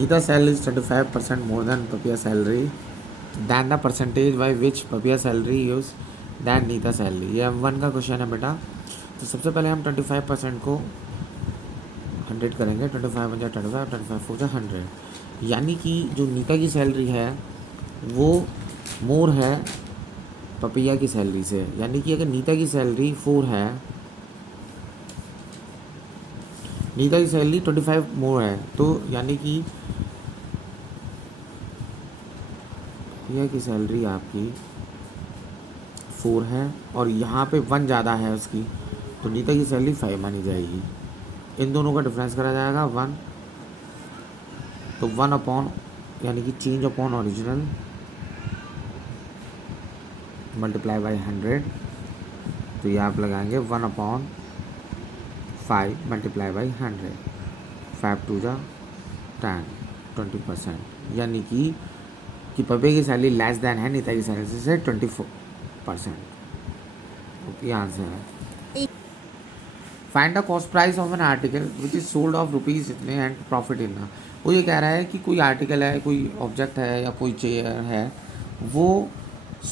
Nita's salary is 25% more than Papia's salary. Than the percentage by which Papia's salary is than Nita's salary. ये M1 का question है बेटा। तो सबसे पहले हम 25% को 100 करेंगे। 25 बन जाए 25 हो जाए 100, यानी कि जो नीता की सैलरी है वो मोर है पपिया की सैलरी से। यानी कि अगर नीता की सैलरी 4 है, नीता की सैलरी 25 मोर है, तो यानी कि पपिया की सैलरी आपकी 4 है और यहाँ पे 1 ज़्यादा है उसकी, तो नीता की सैलरी 5 मानी जाएगी। इन दोनों का डिफरेंस करा जाएगा 1, तो 1 अपॉन यानी कि change upon original multiply by 100, तो ये आप लगाएंगे 1 अपॉन 5 मल्टीप्लाई बाई 100, 5 टू जा 10, 20%, यानी कि पपे की सैलरी लेस देन है नीता की सैलरी से 24%। ये आंसर है। Find the cost price of an article which is sold off rupees इतने एंड प्रॉफिट इतना। वो ये कह रहा है कि कोई आर्टिकल है, कोई ऑब्जेक्ट है या कोई चेयर है, वो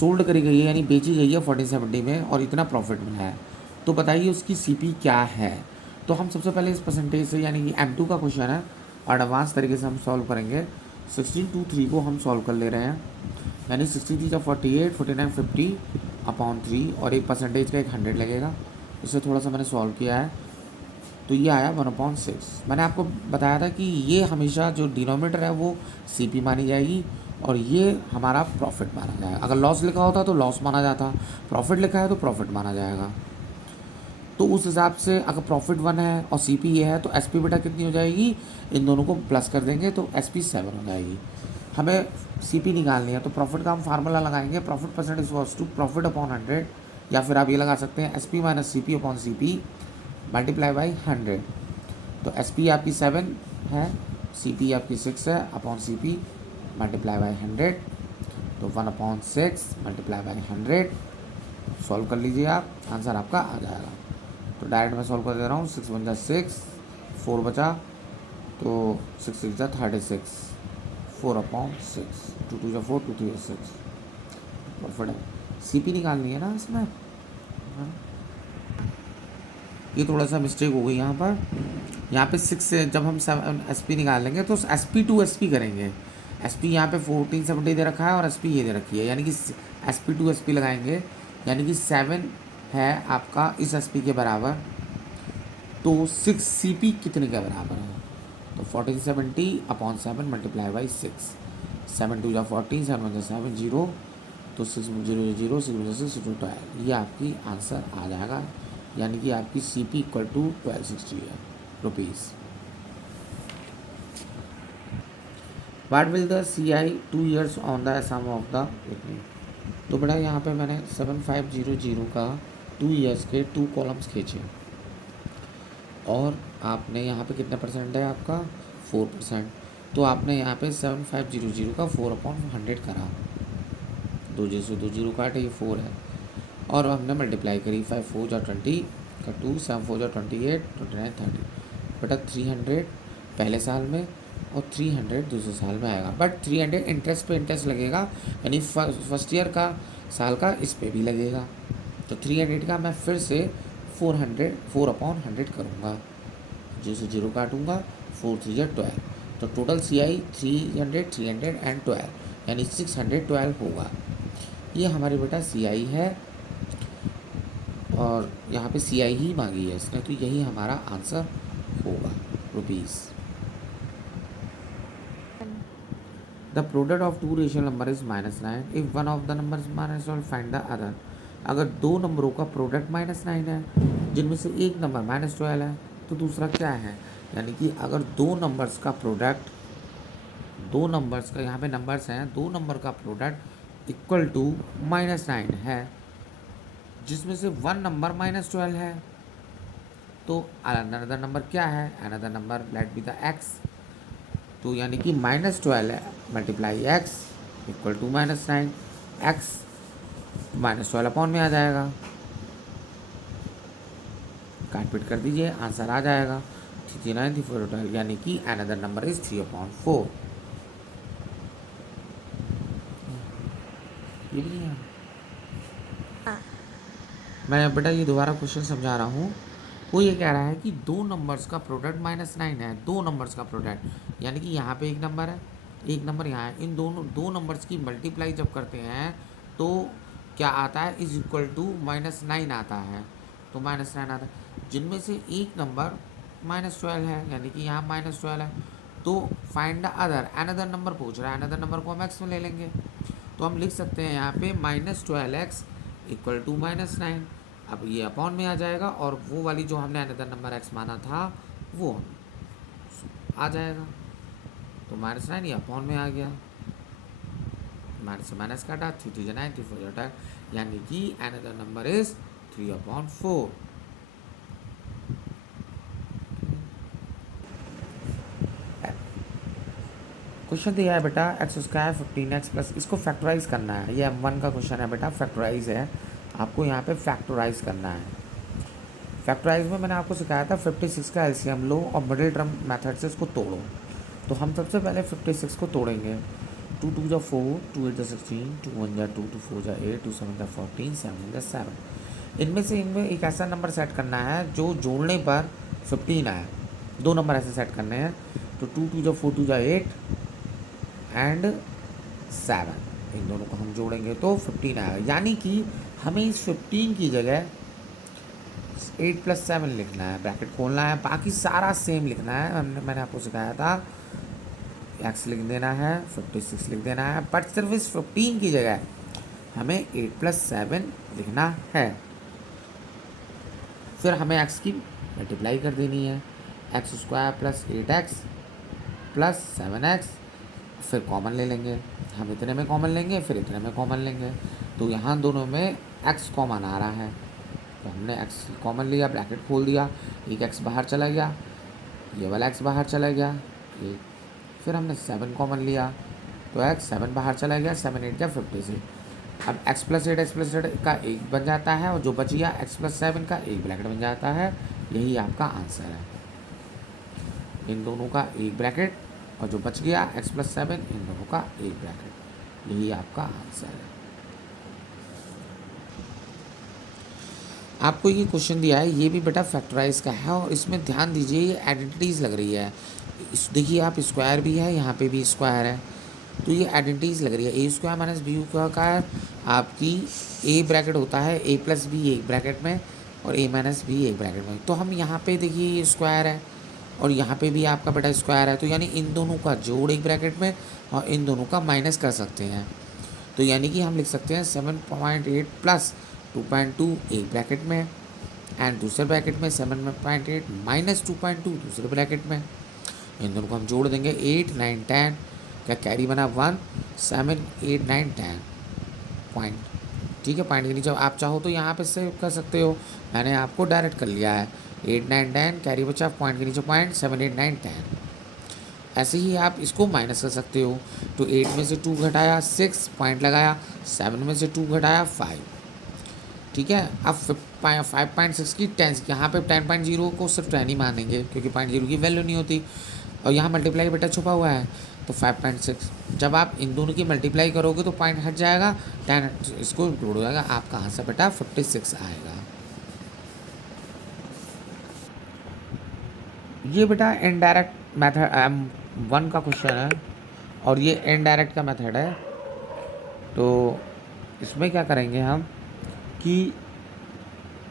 सोल्ड करी गई है यानी बेची गई है 1470 में और इतना प्रॉफिट मिला है, तो बताइए उसकी सीपी क्या है। तो हम सबसे पहले इस परसेंटेज से, यानी कि M2 का क्वेश्चन है और एडवांस तरीके से हम सॉल्व करेंगे। 1623 को हम सॉल्व कर ले रहे हैं, यानी 63 या 48, 49, 50 अपॉन 3 और एक परसेंटेज का एक 100 लगेगा। इससे थोड़ा सा मैंने सॉल्व किया है, तो ये आया 1/6। मैंने आपको बताया था कि ये हमेशा जो डिनोमिनेटर है वो सीपी मानी जाएगी और ये हमारा प्रॉफिट माना जाएगा। अगर लॉस लिखा होता तो लॉस माना जाता, प्रॉफिट लिखा है तो प्रॉफिट माना जाएगा। तो उस हिसाब से अगर प्रॉफिट 1 है और सीपी ये है तो एसपी बेटा कितनी हो जाएगी, इन दोनों को प्लस कर देंगे तो एसपी 7 हो जाएगी। हमें सीपी निकालनी है तो प्रॉफिट का हम फार्मूला लगाएंगे, profit percentage was to profit upon 100, या फिर आप ये लगा सकते हैं SP minus CP upon CP multiply by 100। तो एसपी आपकी 7 है, सीपी आपकी 6 है, अपॉन सीपी मल्टीप्लाई बाई 100, तो 1/6 मल्टीप्लाई बाई 100। सॉल्व कर लीजिए आप, आंसर आपका आ जाएगा। तो डायरेक्ट मैं सॉल्व कर दे रहा हूँ। 6 बन जा 6, 4 बचा, तो 6 6 जा 36, 4/6, 2 2 जा 4, 2 3 जा 6। प्रॉफिट है, सीपी निकालनी है ना इसमें। ये थोड़ा सा मिस्टेक हो गई यहाँ पर। यहाँ पे 6 से जब हम एसपी निकालेंगे तो SP टू SP करेंगे। SP यहाँ पे 1470 दे रखा है और SP ये दे रखी है, यानी कि SP टू SP लगाएंगे, यानी कि 7 है आपका इस SP के बराबर, तो 6 CP कितने के बराबर है, तो 1470 अपॉन 7 मल्टीप्लाई बाई 6, 7 2 जा 14, 7 1 जा 7, 0, तो 6 0 0, 6 6 12, ये आपकी आंसर आ जाएगा, यानी कि आपकी CP इक्वल टू 1260 है rupees. What will the CI 2 years on the sum of the इतनी। तो बेटा यहाँ पे मैंने 7500 का 2 years के 2 कॉलम्स खींचे और आपने यहाँ पे कितने परसेंट है आपका 4%, तो आपने यहाँ पे 7500 का 4/100 करा, 2 0 से 2 0 काटे, ये 4 है और हमने मल्टीप्लाई करी, 5 4 जा 20 का 2, 7 4 जा 28, 29 30, बेटा 300 पहले साल में और 300 दूसरे साल में आएगा, बट 300 इंटरेस्ट पे इंटरेस्ट लगेगा, यानी फर्स्ट ईयर का साल का इस पे भी लगेगा। तो 300 का मैं फिर से 4/100 करूँगा, 0 से 0 काटूँगा, 4 3 जा 12, तो टोटल CI 300 300 एंड 12, यानी 612 होगा। ये हमारी बेटा CI है और यहाँ पे CI ही मांगी है इसने, तो यही हमारा आंसर होगा rupees. The product of 2 rational number is -9, if one of the number is -12 find the other. अगर 2 नंबरों का प्रोडक्ट -9 है, जिनमें से एक नंबर -12 है, तो दूसरा क्या है, यानी कि अगर 2 नंबर्स का प्रोडक्ट, 2 नंबर्स का यहाँ पे नंबर्स हैं, 2 नंबर का प्रोडक्ट इक्वल टू -9 है, जिसमें से 1 नंबर -12 है, तो अनदर नंबर क्या है, another number let be the x, तो यानी कि -12 है multiply x equal to -9, x -12 upon में आ जाएगा, काट पीट कर दीजिए, आंसर आ जाएगा। 3 4 टोटल, यानी कि अनदर नंबर इज 3/4। ये भी नहीं है। हाँ। मैं बेटा ये दोबारा क्वेश्चन समझा रहा हूँ। वो ये कह रहा है कि दो नंबर्स का प्रोडक्ट -9 है, दो नंबर्स का प्रोडक्ट, यानी कि यहाँ पे एक नंबर है, एक नंबर यहाँ है, इन दोनों दो नंबर्स की मल्टीप्लाई जब करते हैं तो क्या आता है, इज इक्वल टू -9 आता है। तो -9 आता है, जिनमें से एक नंबर -12 है, यानी कि यहाँ -12 है। तो find the other, another number पूछ रहा है, अनदर नंबर को हम एक्स में ले लेंगे। तो हम लिख सकते हैं यहाँ पे -12x इक्वल टू -9। अब ये अपॉन में आ जाएगा और वो वाली जो हमने अनदर नंबर एक्स माना था वो आ जाएगा। तो -9 ये अपॉन में आ गया, माइनस से माइनस काटा, 3 3 94 जाता, यानी कि अनदर नंबर इज 3/4। क्वेश्चन दिया है बेटा x² 15x प्लस, इसको फैक्टराइज करना है। ये M1 का क्वेश्चन है बेटा, फैक्टराइज है, आपको यहाँ पे फैक्टराइज करना है। फैक्टराइज में मैंने आपको सिखाया था 56 का एलसीएम लो और मिडिल टर्म मेथड से इसको तोड़ो। तो हम सबसे पहले 56 को तोड़ेंगे। 2 2 जा 4, 2 8 जा 16, 2 1 जा 2, 2 4 जा 8, 2 7 जा 14, 7 जा 7। इनमें एक ऐसा नंबर सेट करना है जो जोड़ने पर 15 आए। दो नंबर ऐसे सेट करने हैं। तो 2 2 जा 4, 2 जा 8 एंड 7, इन दोनों को हम जोड़ेंगे तो 15 आएगा। यानी कि हमें इस 15 की जगह 8 + 7 लिखना है, ब्रैकेट खोलना है, बाकी सारा सेम लिखना है। मैंने आपको सिखाया था x लिख देना है, 56 लिख देना है, बट सिर्फ इस 15 की जगह हमें 8 + 7 लिखना है। फिर हमें x की मल्टीप्लाई कर देनी है, x² + 8x + 7x, फिर कॉमन ले लेंगे। हम इतने में कॉमन लेंगे, फिर इतने में कॉमन लेंगे। तो यहाँ दोनों में x कॉमन आ रहा है, तो हमने x कॉमन लिया, ब्रैकेट खोल दिया, एक x बाहर चला गया, ये वाला x बाहर चला गया, एक, फिर हमने 7 कॉमन लिया, तो x 7 बाहर चला गया, 7 8 जा 56। अब x + 8 का एक बन जाता है, और जो बच गया x + 7 का एक ब्रैकेट बन जाता है। यही आपका आंसर है, इन दोनों का एक ब्रैकेट, और जो बच गया x + 7 इन दोनों का एक ब्रैकेट, यही आपका आंसर है। आपको ये क्वेश्चन दिया है, ये भी बेटा फैक्टराइज का है, और इसमें ध्यान दीजिए ये आइडेंटिटीज़ लग रही है। इस देखिए आप, स्क्वायर भी है, यहाँ पे भी स्क्वायर है, तो ये आइडेंटिटीज़ लग रही है। a² - b² का आपकी a ब्रैकेट होता है, a + b एक ब्रैकेट में और a - b एक ब्रैकेट में। तो हम यहाँ पे देखिए ये स्क्वायर है और यहाँ पे भी आपका बेटा स्क्वायर है, तो यानी इन दोनों का जोड़ एक ब्रैकेट में और इन दोनों का माइनस कर सकते हैं। तो यानी कि हम लिख सकते हैं 7.8 + 2.2 एक ब्रैकेट में एंड दूसरे ब्रैकेट में 7.8 - 2.2 दूसरे ब्रैकेट में। इन दोनों को हम जोड़ देंगे, 8 9 10 का कैरी बना 1 7 8 9 10 पॉइंट। ठीक है, पॉइंट के नीचे आप चाहो तो यहाँ पे सेव कर सकते हो, मैंने आपको डायरेक्ट कर लिया है। 8 9 10 कैरी बचा, पॉइंट के नीचे पॉइंट, 7 8 9 10। ऐसे ही आप इसको माइनस कर सकते हो। तो 8 में से 2 घटाया 6 पॉइंट लगाया, 7 में से 2 घटाया 5। ठीक है, अब 5.6 की 10, यहाँ पे 10.0 को सिर्फ 10 ही मानेंगे क्योंकि 0.0 की वैल्यू नहीं होती, और यहाँ मल्टीप्लाई बेटा छुपा हुआ है। तो 5.6 जब आप इन दोनों की मल्टीप्लाई करोगे तो पॉइंट हट जाएगा, 10 इसको इंक्लूड हो जाएगा, आपका आंसर बेटा 56 आएगा। ये बेटा इनडायरेक्ट मेथड M1 का क्वेश्चन है, और ये इनडायरेक्ट का मेथड है। तो इसमें क्या करेंगे हम कि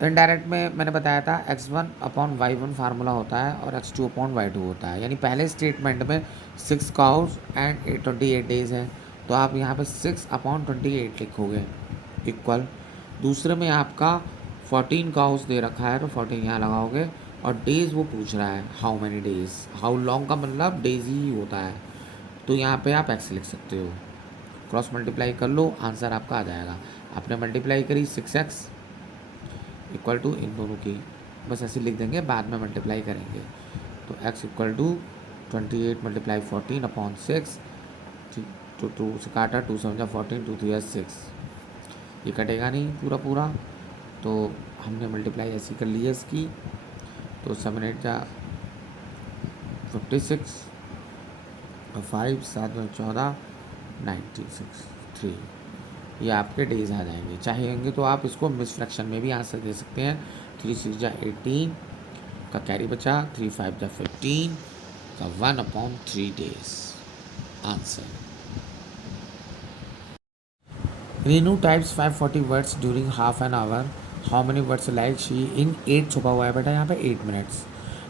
इनडायरेक्ट में मैंने बताया था x1/y1 फार्मूला होता है और x2/y2 होता है। यानी पहले स्टेटमेंट में 6 काउस एंड 28 डेज है, तो आप यहाँ पे 6/28 लिखोगे इक्वल। दूसरे में आपका 14 काउस दे रखा है, तो 14 यहाँ लगाओगे, और डेज वो पूछ रहा है how many days, how long का मतलब डेज ही होता है, तो यहाँ पे आप x लिख सकते हो। क्रॉस मल्टीप्लाई कर लो, आंसर आपका आ जाएगा। आपने मल्टीप्लाई करी 6x इक्वल टू इन दोनों की, बस ऐसे लिख देंगे, बाद में मल्टीप्लाई करेंगे। तो x इक्वल टू 28 × 14/6। ठीक, तो 2 से काटा, 2 7 जा 14, 2 3 जा 6, ये कटेगा नहीं पूरा पूरा, तो हमने मल्टीप्लाई ऐसी कर ली है इसकी। तो 7 8 जा 56 और 5 7 में 14 96 3। ये आपके डेज आ जाएंगे। चाहेंगे तो आप इसको मिस फ्रैक्शन में भी आंसर दे सकते हैं। 3 6 जा 18 का कैरी बचा, 3 5 जा 15 का 1/3 days answer. Reenu types 540 words during half an hour, how many words like she in 8 छुपा हुआ है बेटा यहाँ पे 8 मिनट्स।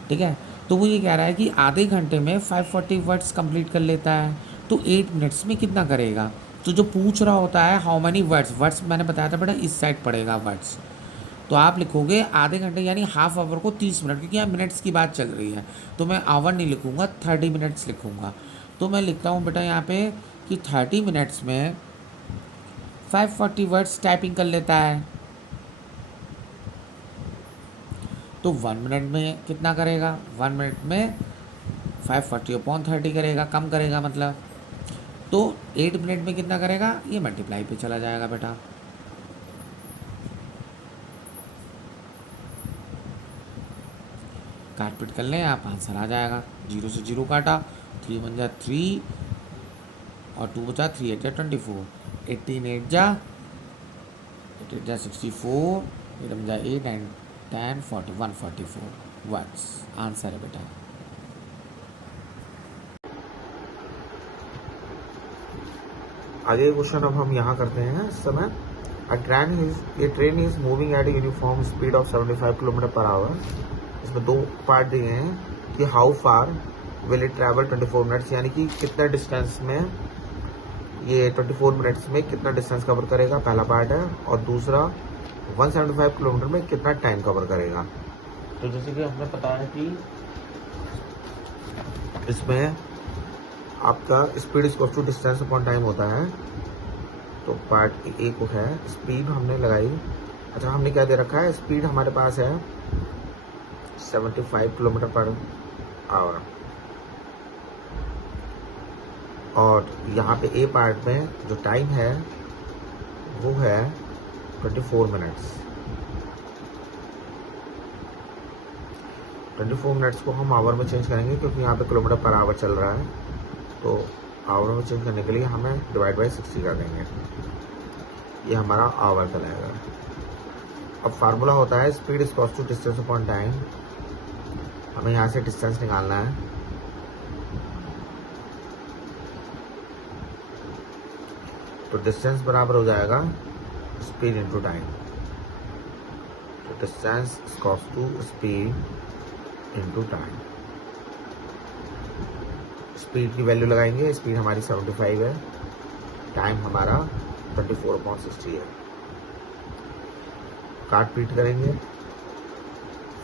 ठीक है, तो वो ये कह रहा है कि आधे घंटे में 540 वर्ड्स कंप्लीट कर लेता है, तो 8 मिनट्स में कितना करेगा। तो जो पूछ रहा होता है हाउ मेनी वर्ड्स, वर्ड्स मैंने बताया था बेटा इस साइड पड़ेगा वर्ड्स, तो आप लिखोगे आधे घंटे यानी हाफ आवर को 30 मिनट, क्योंकि यहाँ मिनट्स की बात चल रही है तो मैं आवर नहीं लिखूँगा, 30 मिनट्स लिखूँगा। तो मैं लिखता हूँ बेटा यहाँ पे कि 30 मिनट्स में 540 वर्ड्स टाइपिंग कर लेता है। तो 1 मिनट में कितना करेगा, 1 मिनट में 540/30 करेगा, कम करेगा मतलब। तो 8 मिनट में कितना करेगा, ये मल्टीप्लाई पे चला जाएगा बेटा। काट पीट कर लें आप, आंसर आ जाएगा। 0 से 0 काटा, 3 1 जा 3 और 2 बचा, 3 8 जा 24, 18 8 जा 64, 8 जा 8 9 10 40 144 वर्ड्स आंसर है बेटा। आगे क्वेश्चन अब हम यहाँ करते हैं। इस समय a train is moving at a uniform speed of 75 km/h। इसमें दो पार्ट दिए हैं कि how far will it travel 24 minutes, यानी कि कितना डिस्टेंस में ये 24 मिनट्स में कितना डिस्टेंस कवर करेगा, पहला पार्ट है। और दूसरा 175 किलोमीटर में कितना टाइम कवर करेगा। तो जैसे कि हमने पता है कि इसमें आपका speed equals to distance upon time होता है। तो पार्ट ए को है स्पीड हमने लगाई। अच्छा, हमने क्या दे रखा है, स्पीड हमारे पास है 75 km/h और यहाँ पे ए पार्ट में जो टाइम है वो है 24 मिनट्स। 24 मिनट्स को हम आवर में चेंज करेंगे क्योंकि यहाँ पे km/h चल रहा है, तो आवर में चेंज करने के लिए हमें डिवाइड बाई 60 कर देंगे, ये हमारा आवर कहलाएगा। अब फार्मूला होता है speed equals to distance upon time. हमें यहाँ से डिस्टेंस निकालना है। तो डिस्टेंस बराबर हो जाएगा स्पीड इनटू टाइम। तो distance equals to speed into time. Speed की वैल्यू लगाएंगे, स्पीड हमारी 75 है, टाइम हमारा 24/60 है। काट पीट करेंगे,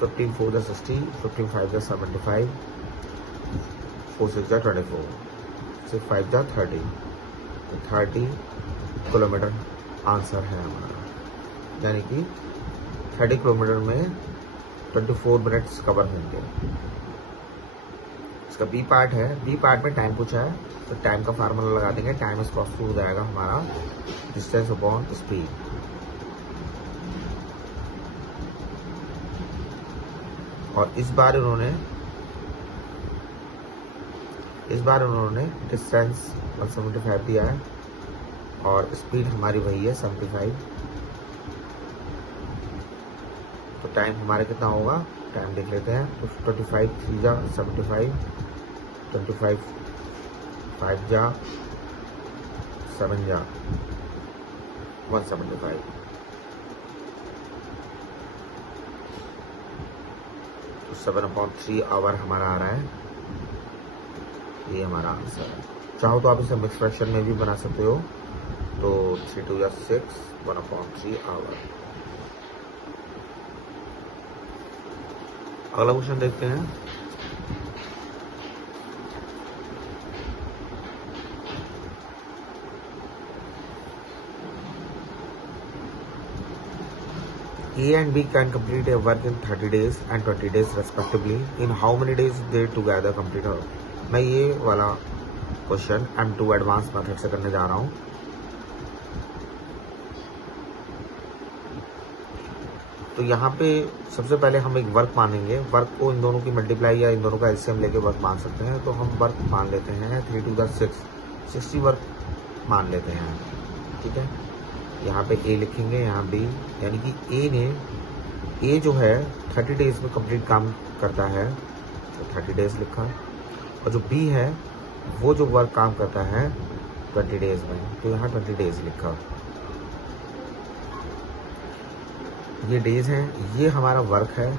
15 4 जा 60, 15 5 जा 75, 4 6 जा 24, 6 5 जा 30, 30 किलोमीटर आंसर है हमारा। यानी कि 30 किलोमीटर में 24 मिनट्स कवर होंगे। इसका बी पार्ट है, बी पार्ट में टाइम पूछा है तो टाइम का फार्मूला लगा देंगे। टाइम इज इक्वल टू हो जाएगा हमारा डिस्टेंस अपॉन स्पीड। और इस बार उन्होंने डिस्टेंस 175 दिया है और स्पीड हमारी वही है 75। तो टाइम हमारे कितना होगा, टाइम देख लेते हैं। तो 25 3 जा 75, 25 5 जा 7 जा 175। तो 7/3 आवर हमारा आ रहा है, ये हमारा आंसर है। चाहो तो आप इसे मिक्स फ्रैक्शन में भी बना सकते हो। तो 3 2 जा 6, 1/3 आवर। अगला क्वेश्चन देखते हैं। A and B can complete a work in 30 days and 20 days respectively. In how many days they together complete a work? मैं ये वाला क्वेश्चन M2 एडवांस मेथड से करने जा रहा हूँ। तो यहाँ पे सबसे पहले हम एक वर्क मानेंगे। वर्क को इन दोनों की मल्टीप्लाई या इन दोनों का एलसीएम लेके वर्क मान सकते हैं। तो हम वर्क मान लेते हैं 3 to the 6, 60 वर्क मान लेते हैं। ठीक है, यहाँ पे ए लिखेंगे, यहाँ बी, यानी कि ए जो है 30 डेज में कंप्लीट काम करता है, तो 30 डेज लिखा। और जो बी है वो जो वर्क काम करता है 20 डेज में, तो यहाँ 20 डेज लिखा। ये डेज हैं, ये हमारा वर्क है,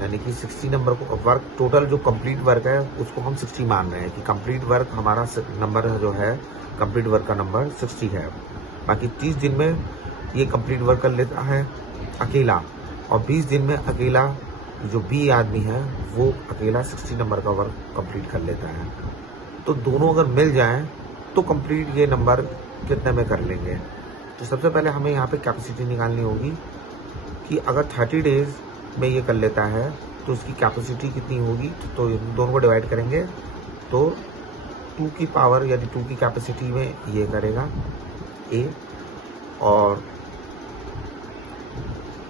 यानी कि 60 नंबर को वर्क टोटल जो कंप्लीट वर्क है उसको हम 60 मान रहे हैं कि कंप्लीट वर्क हमारा नंबर जो है, कंप्लीट वर्क का नंबर 60 है। बाकी 30 दिन में ये कंप्लीट वर्क कर लेता है अकेला, और 20 दिन में अकेला जो बी आदमी है वो अकेला 60 नंबर का वर्क कंप्लीट कर लेता है। तो दोनों अगर मिल जाएं तो कंप्लीट ये नंबर कितने में कर लेंगे। तो सबसे पहले हमें यहाँ पे कैपेसिटी निकालनी होगी कि अगर 30 डेज में ये कर लेता है तो उसकी कैपेसिटी कितनी होगी। तो दोनों को डिवाइड करेंगे तो 2 की पावर यानी 2 की कैपेसिटी में ये करेगा ए, और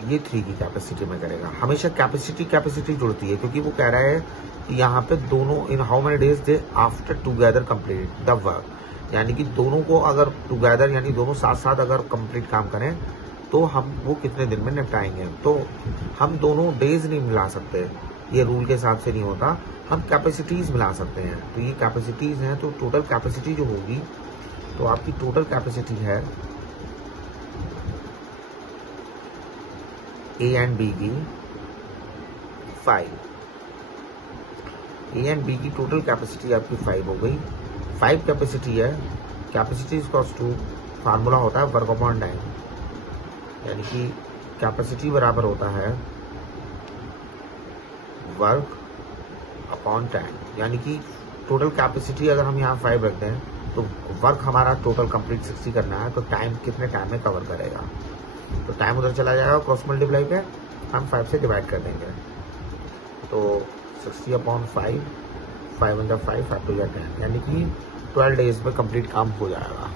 ये 3 की कैपेसिटी में करेगा। हमेशा कैपेसिटी जुड़ती है, क्योंकि वो कह रहा है कि यहाँ पे दोनों in how many days they after together complete the work, यानी कि दोनों को अगर टुगेदर यानी दोनों साथ साथ अगर कंप्लीट काम करें तो हम वो कितने दिन में निपटाएंगे। तो हम दोनों डेज नहीं मिला सकते, ये रूल के हिसाब से नहीं होता, हम कैपेसिटीज मिला सकते हैं। तो ये कैपेसिटीज हैं, तो टोटल कैपेसिटी जो होगी, तो आपकी टोटल कैपेसिटी है ए एंड बी की 5, ए एंड बी की टोटल कैपेसिटी आपकी 5 हो गई। 5 कैपेसिटी है, कैपेसिटी इक्वल्स टू फार्मूला होता है वर्क अपॉन टाइम, यानी कि कैपेसिटी बराबर होता है वर्क अपॉन टाइम, यानी कि टोटल कैपेसिटी अगर हम यहाँ 5 रखते हैं तो वर्क हमारा टोटल कंप्लीट 60 करना है, तो टाइम कितने टाइम में कवर करेगा। तो टाइम उधर चला जाएगा, क्रॉस मल्टीप्लाई पे हम 5 से डिवाइड कर देंगे, तो 60/5, 5 × 5, 5 to 10, यानी कि 12 डेज में कंप्लीट काम हो जाएगा।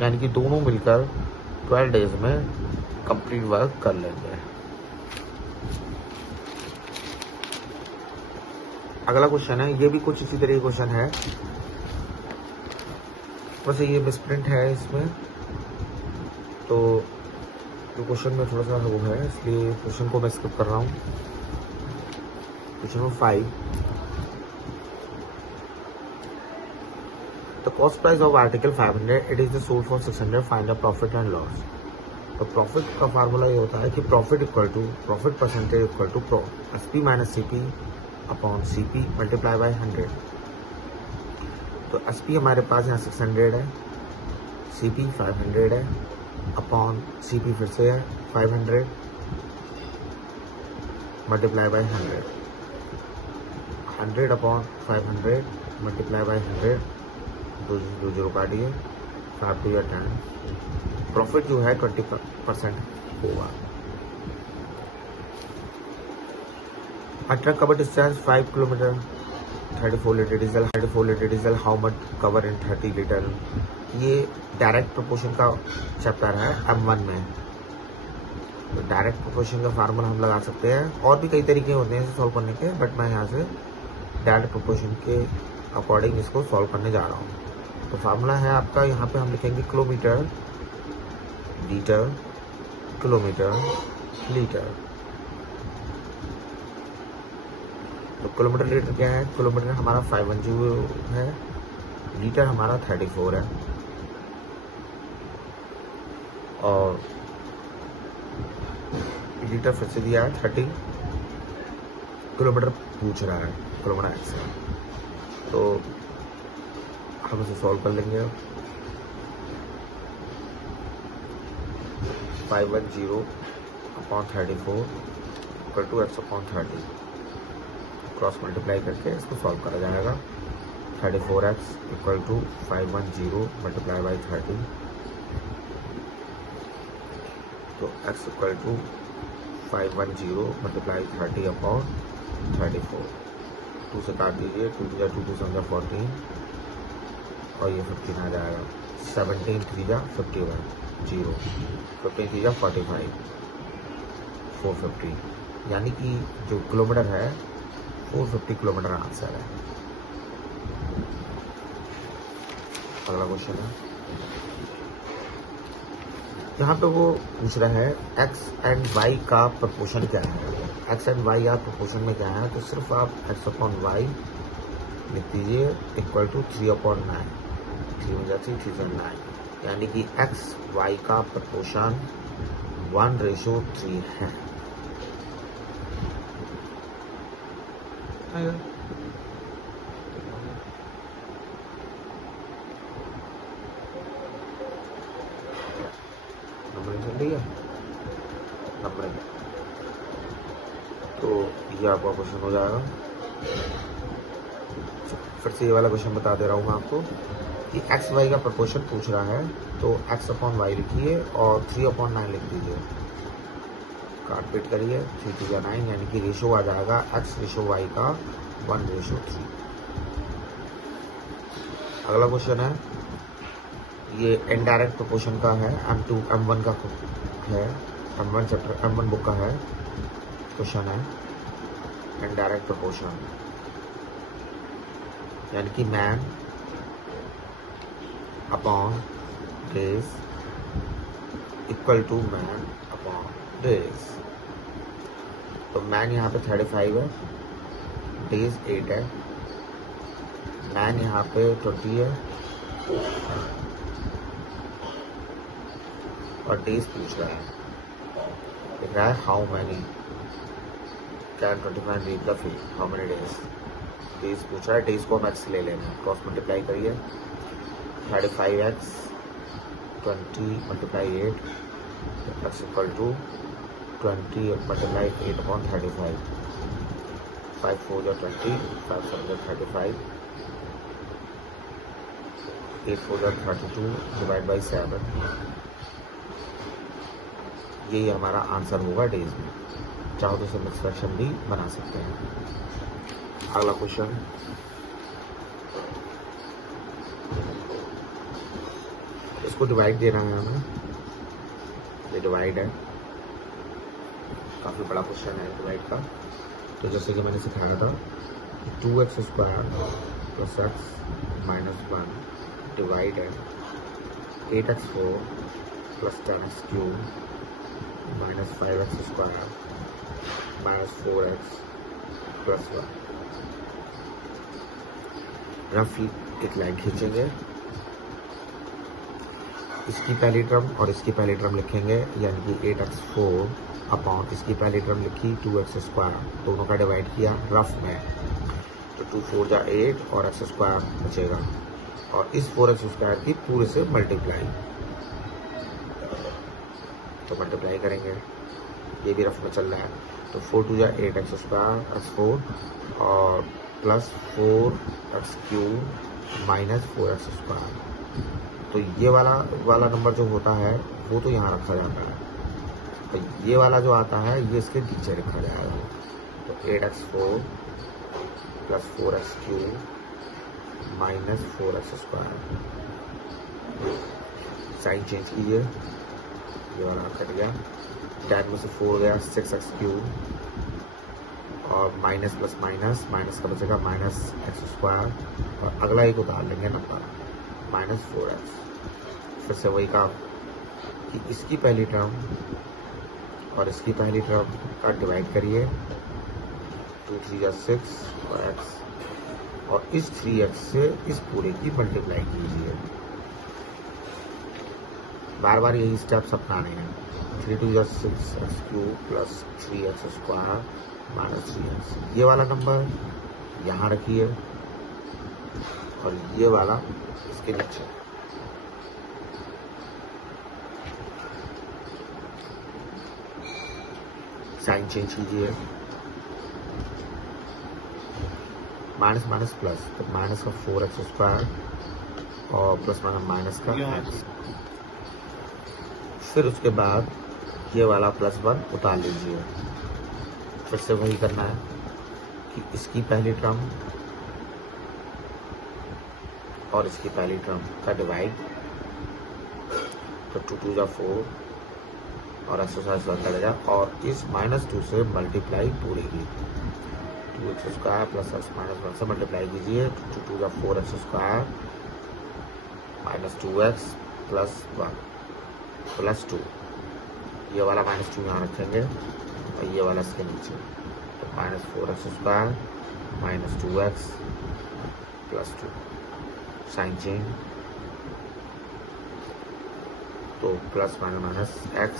यानी कि दोनों मिलकर 12 डेज में कंप्लीट वर्क कर लेंगे। अगला क्वेश्चन है, ये भी कुछ इसी तरह क्वेश्चन है, वैसे ये मिसप्रिंट है इसमें, तो जो क्वेश्चन में थोड़ा सा वो है इसलिए क्वेश्चन को मैं स्किप कर रहा हूँ। Question number 5, the cost price of article 500, it is the sold for 600, find the profit and loss. तो प्रॉफिट का फार्मूला ये होता है कि profit percentage equal to SP minus CP upon CP multiply by 100। तो एसपी हमारे पास यहाँ 600 है, सीपी 500 है, अपॉन सीपी फिर से है 500 multiply by 100, 100 upon 500 multiply by 100, 2 zero काटिए, 5 to 10, प्रॉफिट जो है 20% होगा। A truck cover distance 5 kilometre, 34 litre diesel, 34 litre diesel, how much cover in 30 litre. ये डायरेक्ट प्रोपोर्शन का चैप्टर है M1 में। तो डायरेक्ट प्रोपोर्शन का फार्मूला हम लगा सकते हैं, और भी कई तरीके होते हैं इसे सॉल्व करने के, बट मैं यहाँ से डायरेक्ट प्रोपोर्शन के अकॉर्डिंग इसको सॉल्व करने जा रहा हूँ। तो फार्मूला है आपका, यहाँ पे हम लिखेंगे किलोमीटर लीटर, किलोमीटर लीटर। तो किलोमीटर लीटर क्या है, किलोमीटर हमारा 510 है, लीटर हमारा 34 है, और लीटर फिर से दिया है 30, किलोमीटर पूछ रहा है, किलोमीटर एक्स है। तो हम इसे सॉल्व कर लेंगे। 510/34 equal to x/30, cross multiply करके इसको सॉल्व करा जाएगा। 34x equal to 510 multiply by 30, तो x equal to 510 multiply 30 upon 34, 2 से काट दीजिए, 2 × 2 = 14, और ये 15 आ जाएगा, 17 × 3 = 51, 0, 15 × 3 = 45, 450, यानी कि जो किलोमीटर है 450 किलोमीटर आंसर है। अगला क्वेश्चन है, यहाँ पे वो पूछ रहा है एक्स एंड वाई का प्रपोर्शन क्या है। एक्स एंड वाई या प्रपोर्शन में क्या है, तो सिर्फ आप एक्स अपॉन वाई लिख दीजिए इक्वल टू 3/9, 3 में जाती 3/9, यानी कि एक्स वाई का प्रपोर्शन 1:3 है। नंबरिंग चल रही है, नंबरिंग, तो ये आपका क्वेश्चन हो जाएगा। फिर से ये वाला क्वेश्चन बता दे रहा हूँ मैं आपको कि एक्स वाई का प्रपोर्शन पूछ रहा है, तो एक्स अपॉन वाई लिखिए और 3/9 लिख दीजिए, काट पीट करिए, 3 2 9, यानी कि रेशो आ जाएगा एक्स रेशो वाई का 1:3। अगला क्वेश्चन है, ये इनडायरेक्ट प्रोपोर्शन का है, M2 M1 का है, M1 चैप्टर M1 बुक का है क्वेश्चन है। इनडायरेक्ट प्रोपोर्शन यानी कि man upon days equal to man upon days. तो मैन यहाँ पे 35 है, डेज 8 है, मैन यहाँ पे 20 है और डेज पूछ रहा है, लिख रहा है how many can 25 read the field, how many days. Days पूछ रहा है, डेज को हम एक्स ले लेंगे, क्रॉस मल्टीप्लाई करिए, 35x 20 multiply 8 x equal to 20 multiply 8/35, 5 4 जा 20, 5 7 जा 35, 8 4 जा 32 डिवाइड बाई 7, यही हमारा आंसर होगा डेज में। चाहो तो सिर्फ एक्सप्रेशन भी बना सकते हैं। अगला क्वेश्चन, इसको डिवाइड देना है हमें, ये डिवाइड है, काफ़ी बड़ा क्वेश्चन है डिवाइड का। तो जैसे कि मैंने सिखाया था 2x² plus x minus 1 divide है 8x4 plus 10x³ minus 5x² minus 4x plus 1। रफली एक लाइन खींचेंगे, इसकी पहली टर्म और इसकी पहली टर्म लिखेंगे, यानी कि 8x4 अपॉन इसकी पहली टर्म लिखी 2x², दोनों का डिवाइड किया रफ में, तो 2 4 जा 8 और x² बचेगा, और इस 4x² की पूरे से मल्टीप्लाई, तो मल्टीप्लाई करेंगे, ये भी रफ में चल रहा है, तो 4 2 जा 8x² x4 और प्लस 4x³ माइनस 4x²। तो ये वाला नंबर जो होता है वो तो यहाँ रखा जाता है, तो ये वाला जो आता है ये इसके नीचे रखा जाएगा, तो 8x4 plus 4x³ minus 4x²। Sign change कीजिए, ये वाला कट गया, 10 में से 4 गया 6x³ और माइनस प्लस माइनस, माइनस का बचेगा माइनस x², और अगला एक उतार लेंगे नंबर माइनस 4x। फिर से वही काम कि इसकी पहली टर्म और इसकी पहली टर्म का डिवाइड करिए, 2 3 जा 6 और x, और इस 3x से इस पूरे की मल्टीप्लाई कीजिए। बार बार यही स्टेप्स अपनाने हैं, 3 2 जा 6x³ plus 3x² minus 3x। ये वाला नंबर यहाँ रखिए और ये वाला इसके नीचे। साइन चेंज कीजिए, माइनस माइनस प्लस, तो माइनस का 4x² और प्लस माइनस का x। फिर उसके बाद ये वाला +1 उतार लीजिए। फिर से वही करना है कि इसकी पहली टर्म और इसकी पहली टर्म का डिवाइड, तो 2 2 जा 4 और एक्सरसाइज करता रहेगा और इस -2 से मल्टीप्लाई पूरेगी। 2x square plus x minus 1 से मल्टीप्लाई कीजिए। 2 2 4x square minus 2x plus 1 plus 2, ये वाला -2 यहाँ रखेंगे और ये वाला इसके नीचे, तो -4x square minus 2x plus 2 sign change, तो प्लस माइनस माइनस x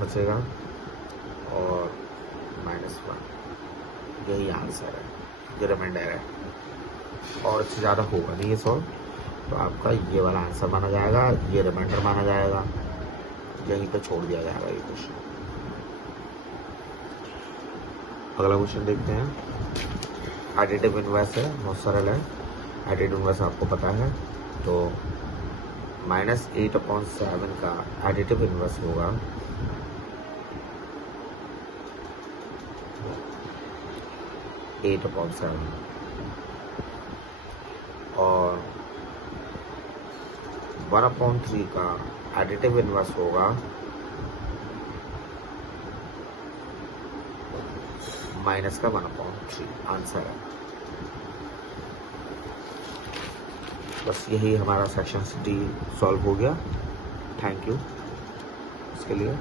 बचेगा और -1, यही आंसर है, ये रिमाइंडर है। और इससे ज़्यादा होगा नहीं ये सॉल्व, तो आपका ये वाला आंसर माना जाएगा, ये रिमाइंडर माना जाएगा, यहीं पे छोड़ दिया जाएगा ये क्वेश्चन। अगला क्वेश्चन देखते हैं। एडिटिव इनवर्स है, बहुत सरल है। एडिटिव इनवर्स आपको पता है, तो -8/7 का एडिटिव इनवर्स होगा (8/7) और 1/3 का एडिटिव इनवर्स होगा माइनस का 1/3। आंसर है। बस यही हमारा सेक्शन डी सॉल्व हो गया। थैंक यू इसके लिए।